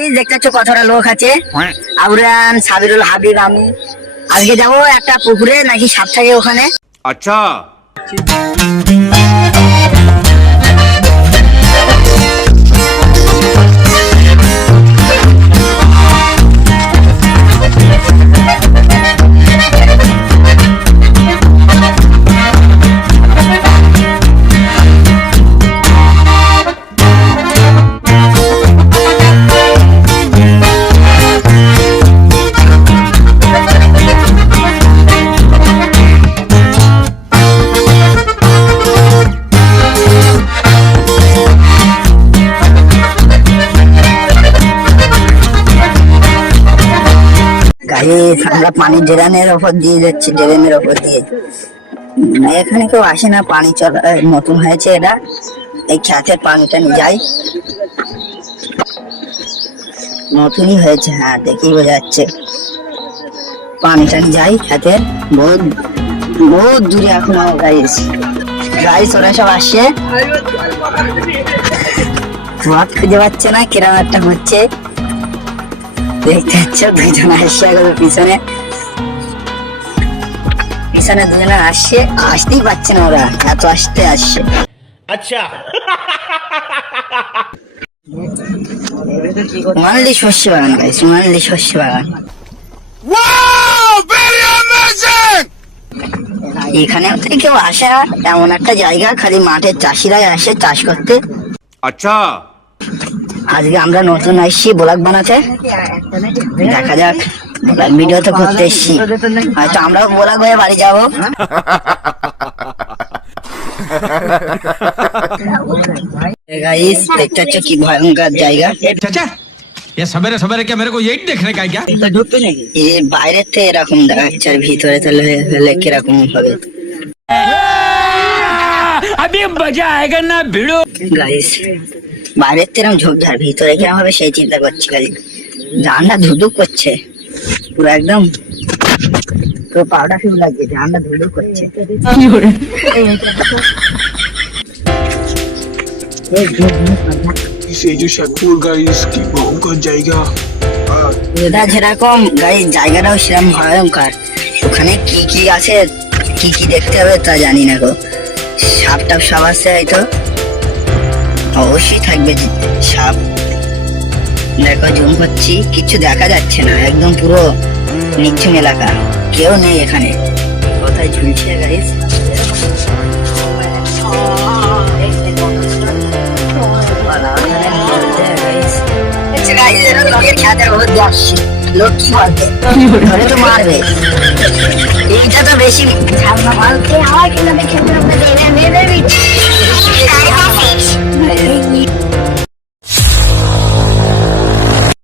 এই দেখতে পাচ্ছ কতটা লোক আছে, আবরান, সাবিরুল, হাবিব, আমি আজকে যাবো একটা পুকুরে নাকি সাপ থাকে ওখানে। আচ্ছা আমরা পানি ড্রেনের ওপর দিয়ে যাচ্ছি, ড্রেনের ওপর দিয়ে। এখানে কেউ আসে না, পানি চলা নতুন হয়েছে এটা। এই খেতের পানিটা নিয়ে যাই, নতুনই হয়েছে। হ্যাঁ, দেখেই বোঝা যাচ্ছে। পানিটা নিয়ে যাই খেতের, বহুত বহুত দূরে এখন। গাইস ওরা সব আসছে, ভাত খুঁজে পাচ্ছে না, কিরম একটা হচ্ছে। দেখতে পাচ্ছ দুজন আসছে পিছনে পিছনে দুজনে আসছে, আসতেই পারছে না, ওরা এত আসছে। আচ্ছা মানলি শস্য বাগান, গাইস মানলি শস্য বাগান। এখানে কেউ আসে না, এমন একটা জায়গা, খালি মাঠের চাষিরাই আসে চাষ করতে। আচ্ছা আজকে আমরা নতুন আসছি ব্লগ বানাতে, দেখা যাক। ভিডিও তো করতে এসছি, হয়তো আমরাও ব্লগ হয়ে বাড়ি যাবো। গাইস দেখতে পাচ্ছ কি ভয়ঙ্কর জায়গা। ये सवेरे सवेरे क्या मेरे को यही देखने का है क्या? বাইরের থেকে এরকম দেখা যাচ্ছে, আর ভিতরে তাহলে কিরকম হবে। अभी मजा आएगा ना भिड़ो। গাইস বাইরের থেকে এরকম ঝোপঝাড়, ভিতরে কিরকম হবে সেই চিন্তা করছি। খালি জানটা ধুধুক করছে, পুরো একদম পুরো পাউডার ফিল লাগছে, জানটা ধুধুক করছে। এই যে সাতপুর গাইস, কি ভয়ঙ্কর জায়গা। এটা যেরকম গাইস জায়গাটাও সেরকম ভয়ঙ্কর। ওখানে কি কি আছে, কি কি দেখতে হবে তা জানি না গো। সাপ টাপ সব আছে হয়তো, অবশ্যই থাকবে সাপ। দেখো জুম করছি, কিছু দেখা যাচ্ছে না, একদম পুরো নিঝুম এলাকা, কেউ নেই এখানে। কোথায় ঝুলছে গাইস, লোকের খেতে মধ্যে আসছে, লোক কি বলবে, ধরে তো মারবে। এইটা তো বেশি